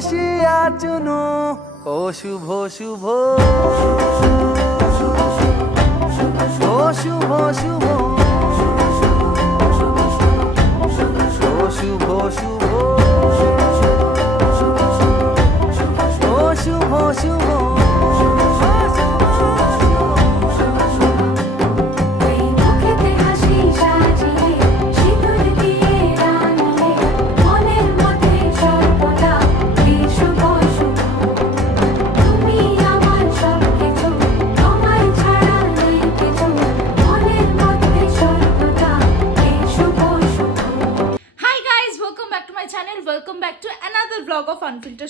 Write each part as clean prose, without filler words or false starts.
খুশি আচুনো ও শুভ শুভ ও শুভ শুভ ও শুভ শুভ ও শুভ শুভ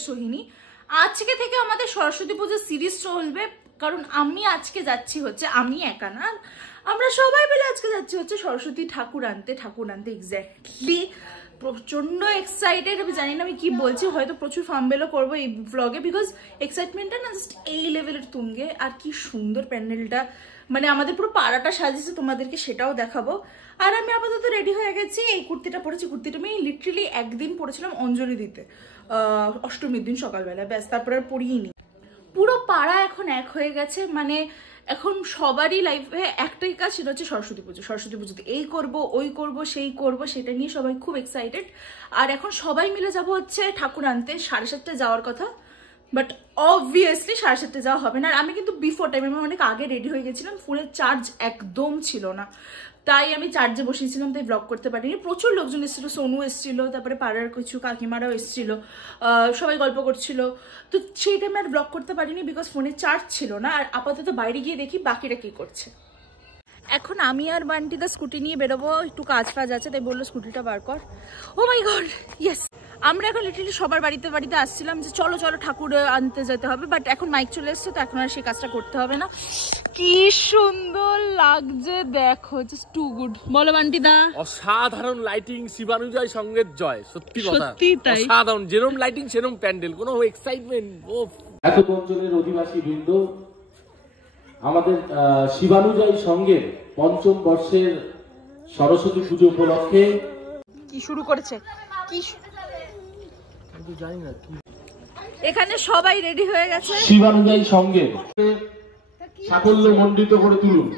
সোহিনী। আজকে থেকে আমাদের সরস্বতী পুজোর সিরিজ চলবে, কারণ আমি আজকে যাচ্ছি হচ্ছে, আমি একা না, আমরা সবাই মিলে আজকে যাচ্ছি হচ্ছে সরস্বতী ঠাকুর আনতে এক্স্যাক্টলি। প্রচন্ড এক্সাইটেড, আমি জানি না আমি কি বলছি, হয়তো প্রচুর ফাম্বেলও করবো এই ব্লগে, বিকজ এক্সাইটমেন্টটা না জাস্ট এই লেভেলের তুঙ্গে। আর কি সুন্দর প্যান্ডেলটা, মানে আমাদের পুরো পাড়াটা সাজিয়েছে, তোমাদেরকে সেটাও দেখাবো। আর আমি আপাতত রেডি হয়ে গেছি, এই কুর্তিটা পরেছি। কুর্তিটা আমি লিটারালি একদিন পরেছিলাম অঞ্জলি দিতে, অষ্টমীর দিন সকালবেলা, ব্যাস, তারপরে আর পরিয়েনি। পুরো পাড়া এখন এক হয়ে গেছে, মানে এখন সবারই লাইফে একটাই কাজ, সেটা হচ্ছে সরস্বতী পুজো। সরস্বতী পুজোতে এই করব, ওই করব, সেই করব, সেটা নিয়ে সবাই খুব এক্সাইটেড। আর এখন সবাই মিলে যাব হচ্ছে ঠাকুর আনতে। 7:30টায় যাওয়ার কথা, বাট অবভিয়াসলি 7:30টায় যাওয়া হবে না। আর আমি কিন্তু বিফোর টাইম, আমি অনেক আগে রেডি হয়ে গেছিলাম, ফোনের চার্জ একদম ছিল না, তাই আমি চার্জে বসিয়েছিলাম, তাই ব্লগ করতে পারিনি। প্রচুর লোকজন এসেছিল, সোনু এসেছিল, তারপরে পাড়ার কিছু কাকিমারাও এসেছিল, সবাই গল্প করছিল, তো সেই টাইমে আর ব্লগ করতে পারিনি বিকজ ফোনে চার্জ ছিল না। আর আপাতত বাইরে গিয়ে দেখি বাকিরা কি করছে। এখন আমি আর বান্টিদা স্কুটি নিয়ে বেরোবো, একটু কাজ ফাজ আছে, তাই বললো স্কুটিটা বার কর। ও মাই গড, ইয়েস! আমরা এখন লিটারালি সবার বাড়িতে আসছিলাম যে চলো চলো ঠাকুর আনতে যেতে হবে, বাট এখন মাইক চলে এসছে, তো এখন আর সেই কাজটা করতে হবে না। কি সুন্দর লাগছে দেখো, জাস্ট টু গুড। বলো বান্টিদা। অসাধারণ লাইটিং, শিবানুজয় সঙ্গের জয়, সত্যি কথা, অসাধারণ। যেরকম লাইটিং সেরকম প্যান্ডেল, কোনো এক্সাইটমেন্ট। এত অঞ্চলের অধিবাসী বৃন্দ, আমাদের শিবানুজয় সঙ্গের ৫ম বর্ষের সরস্বতী পুজো উপলক্ষে কি শুরু করেছে, কি জানি না, এখানে সবাই রেডি হয়ে গেছে। শিবানুজয় সঙ্গের সাফল্য মণ্ডিত করে তুলুন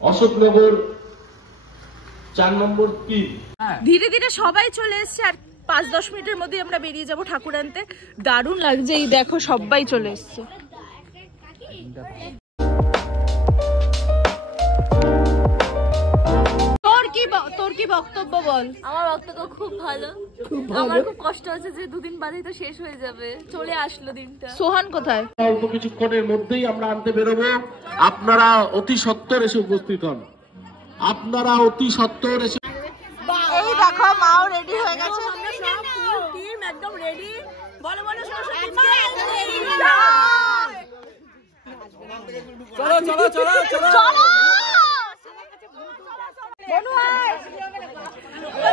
অশোকনগর ৪ নম্বর কি। ধীরে ধীরে সবাই চলে এসছে, আর ৫-১০ মিনিটের মধ্যে আমরা বেরিয়ে যাব ঠাকুর আনতে। দারুণ লাগছে, এই দেখো সবাই চলে এসছে। তোর কি বক্তব্য বল? আমার বক্তব্য খুব ভালো। আমার খুব কষ্ট হচ্ছে যে 2 দিন বাদেই তো শেষ হয়ে যাবে, চলে আসলো দিনটা। সোহান কোথায়? অল্প কিছুক্ষণের মধ্যেই আমরা আনতে বেরোবো, আপনারা অতি সত্বর এসে উপস্থিত হন। আপনারা অতি সত্বর এসে। এই দেখো মাও রেডি হয়ে গেছে, টিম একদম রেডি। বলো বলো চলো চলো চলো চলো চলো বনু আয়।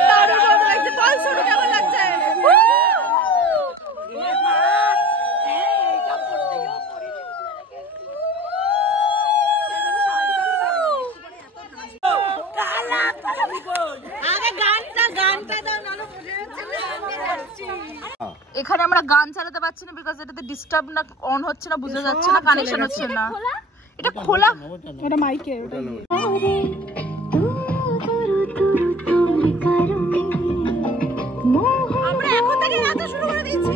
দারুণ মজা লাগছে, বল শুরু কেমন লাগছে? এখানে আমরা গান চালাতে পারছি না বিকজ এটাতে ডিস্টার্ব না, অন হচ্ছে না, বুঝা যাচ্ছে না, কানেকশন হচ্ছে না। এটা খোলা, এটা মাইকে। আমরা এখন থেকে নাচা শুরু করে দিয়েছি।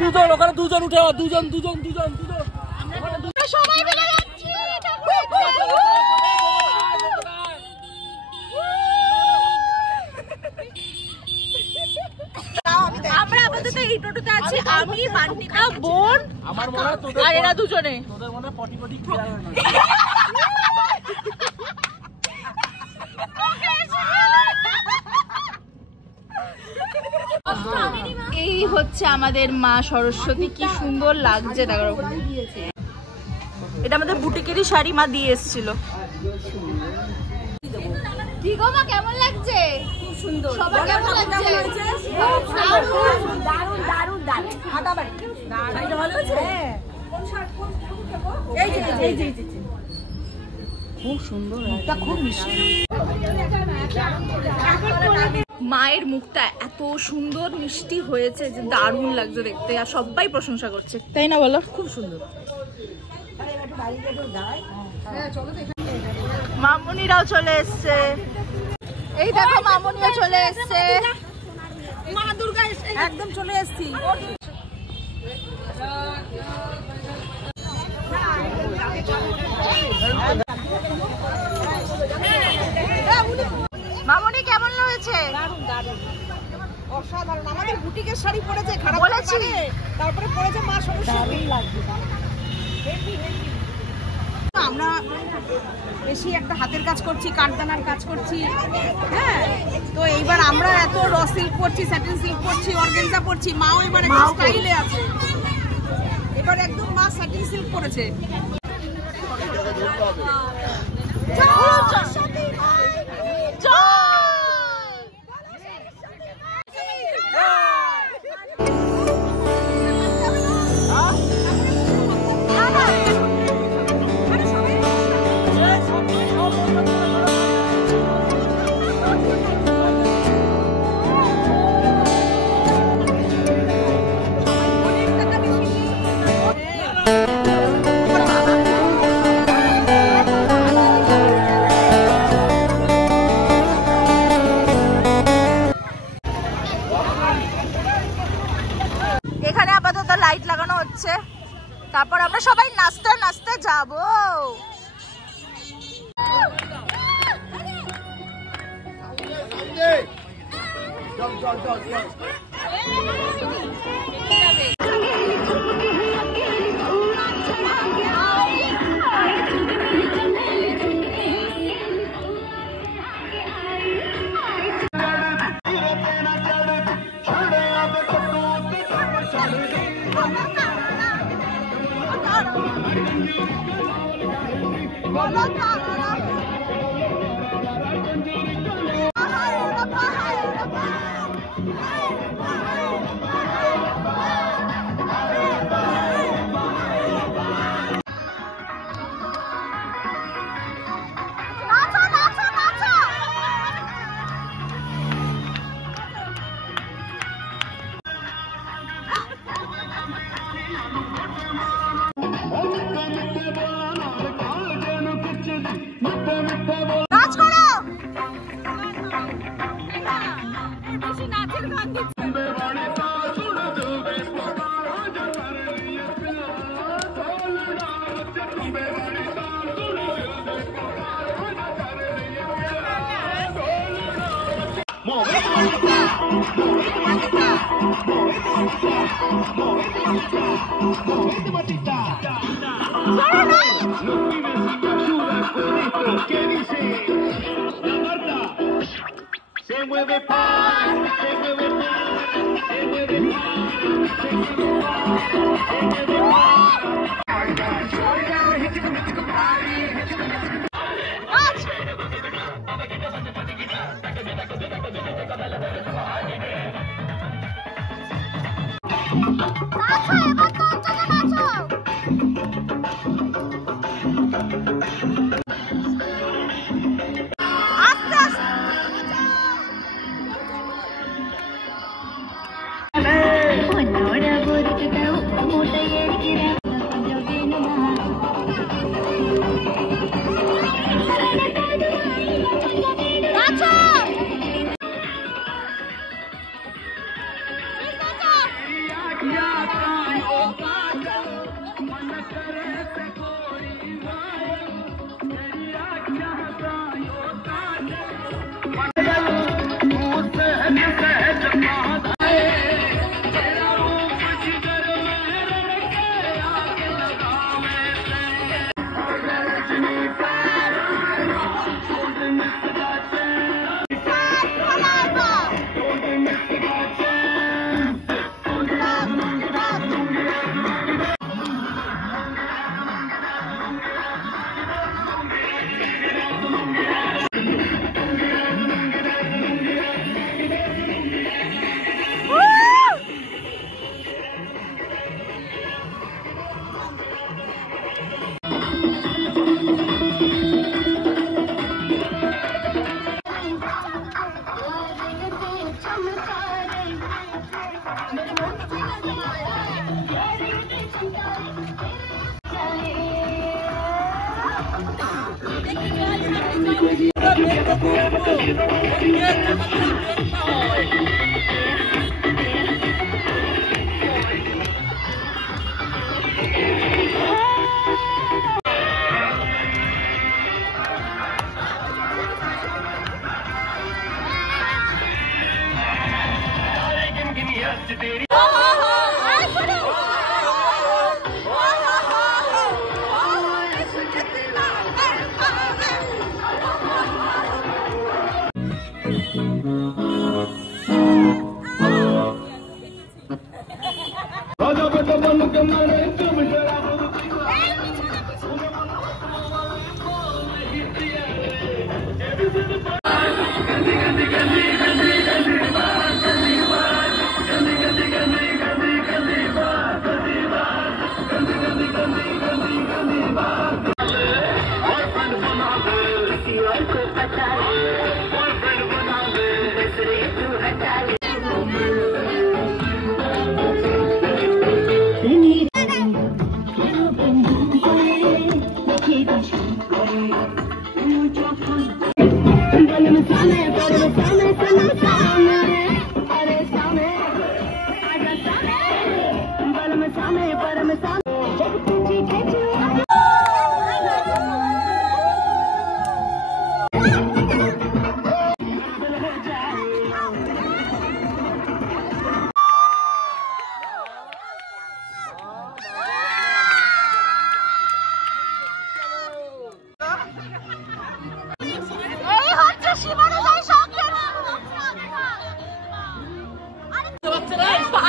দুজন ওখানে, দুজন উঠে, দুজন দুজন দুজন দুজন, আমরা সবাই মিলে যাচ্ছি। আমরা আপাতত এই টোটোতে আছি, আমি, বান্টিদা, বোন, আমার মনে হয় আর এরা দুজনে। তোদের মনে পটি পটি ক্লিয়ার হয় না। এই হচ্ছে আমাদের মা সরস্বতী, কি সুন্দর লাগছে দেখো। এটা আমাদের বুটিকেরই শাড়ি মা দিয়ে এসেছিল। কি গো মা, কেমন লাগছে? খুব সুন্দর। সবার কেমন লাগছে? দারুণ দারুণ দারুণ দারুণ। হাঁটাবাড়ি শাড়িটা ভালো আছে। কোন শাড়ি, কোন এই যে এই যে খুব সুন্দর, এটা খুব মিষ্টি। মায়ের মুখটা এত সুন্দর মিষ্টি হয়েছে যে দারুণ লাগছে দেখতে, আর সবাই প্রশংসা করছে, তাই না বলো? খুব সুন্দর। মামুনিরাও চলে এসছে, এই দেখো মামুনিও চলে এসছে, মা দুর্গা একদম চলে এসছি। মামুনি কেমন হয়েছে? দারুণ দারুণ অসাধারণ। আমাদের বুটিকের শাড়ি পরেছে, খারাপ বলেছি, তারপরে পরেছে মা সরস্বতী। আমরা বেশি একটা হাতের কাজ করছি, কাঠদানার কাজ করছি, হ্যাঁ। তো এইবার আমরা এত র সিল্ক করছি, স্যাটিন সিল্ক করছি, অর্গানজা করছি, মাও এবার একটা স্টাইলে আছে। এবার একদম মা স্যাটিন সিল্ক করেছে। এখানে আপাতত লাইট লাগানো হচ্ছে, তারপর আমরা সবাই নাচতে নাচতে যাবো।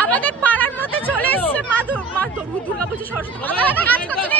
আমাদের পাড়ার মধ্যে চলে এসেছে মা দুর্গা পুজো সরস্বতী কাজ করছে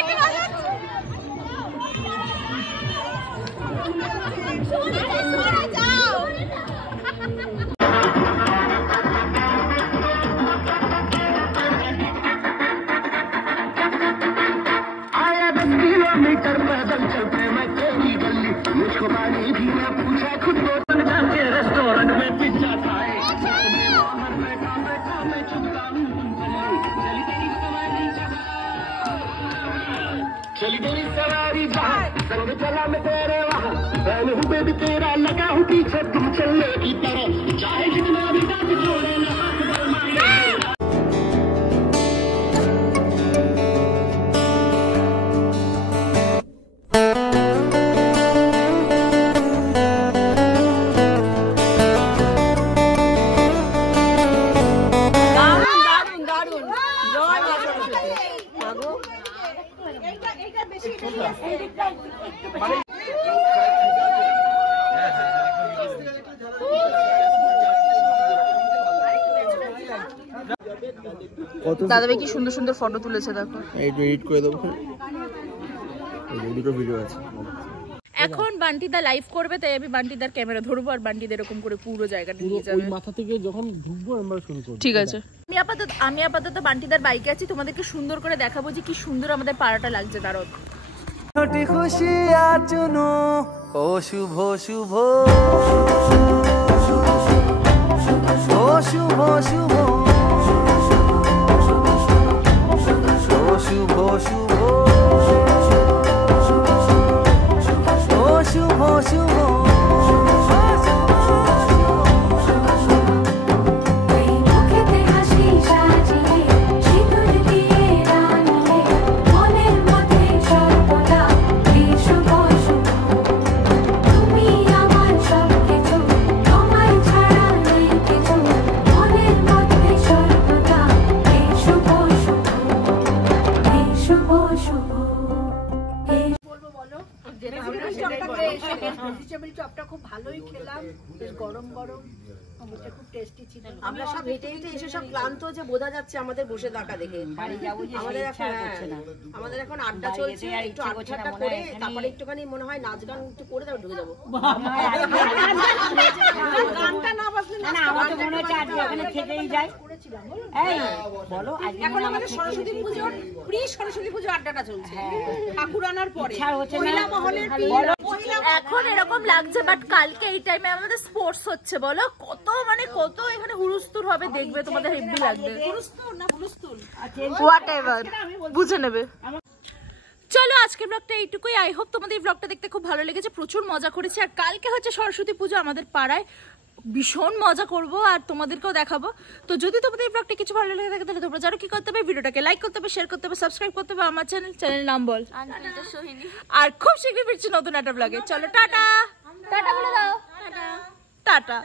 चली तेरी सवारी जहाँ संग चला मैं तेरे वहाँ पहले हूँ बेबी तेरा लगा हूँ पीछे तुम चलने की तरह चाहे जितना भी साथ जोड़े ना हाथ बलमाए দাদা ভাই কি সুন্দর সুন্দর ফটো তুলেছে দেখো। এইটা এডিট করে দেবো, এই দুটো ভিডিও আছে। এখন বান্টিদা লাইভ করবে, তাই আমি বান্টিদার ক্যামেরা ধরবো আর বান্টিদা এরকম করে পুরো জায়গাটা নিয়ে যাবে। ওই মাথা থেকে যখন ঢুকবো আমরা শুরু করব। ঠিক আছে। আমি আপাতত বান্টিদার বাইকে আছি, তোমাদেরকে সুন্দর করে দেখাবো যে কি সুন্দর আমাদের পাড়াটা লাগছে। দাঁড়াও। ছোটি খুশি আচুনো ও শুভ শুভ ও শুভ শুভ ও শুভ শুভ ও শুভ শুভ চপটা খুব ভালোই খেলাম, বেশ গরম গরম, খুব টেস্টি ছিল। আমরা সব হেঁটে হেঁটে এসে সব ক্লান্ত যে বোঝা যাচ্ছে আমাদের বসে থাকা দেখে। আমাদের এখন আড্ডা চলছে, একটু আড্ডাটা করে তারপরে একটুখানি মনে হয় নাচ গান একটু করে তারপর ঢুকে যাবো। গানটা না বাজলে না আমাদের মনে হচ্ছে আজকে ওখানে থেকেই যাই। বলো এখন আমাদের সরস্বতী পুজোর প্রি সরস্বতী পুজো আড্ডাটা চলছে, ঠাকুর আনার পরে মহিলা মহলের এখন এরকম লাগছে, বাট কালকে এই টাইমে আমাদের স্পোর্টস হচ্ছে। বলো কত মানে কত এখানে হুলস্থুল হবে, দেখবে তোমাদের হেভি লাগবে। হুলস্থুল না হুলস্থুল হোয়াট এভার বুঝে নেবে। চলো আজকের ব্লগটা এইটুকুই। আই হোপ তোমাদের এই ব্লগটা দেখতে খুব ভালো লেগেছে, প্রচুর মজা করেছি। আর কালকে হচ্ছে সরস্বতী পুজো আমাদের পাড়ায়, ভীষণ মজা করব আর তোমাদেরকেও দেখাবো। তো যদি তোমাদের এই ব্লগটা কিছু ভালো লেগে থাকে তাহলে তোমরা জানো কি করতে হবে, ভিডিওটাকে লাইক করতে হবে, শেয়ার করতে হবে, সাবস্ক্রাইব করতে হবে আমার চ্যানেল নাম বল। আর খুব শীঘ্রই ফিরছি নতুন একটা ব্লগে। চলো টাটা, টাটা বলে দাও, টাটা।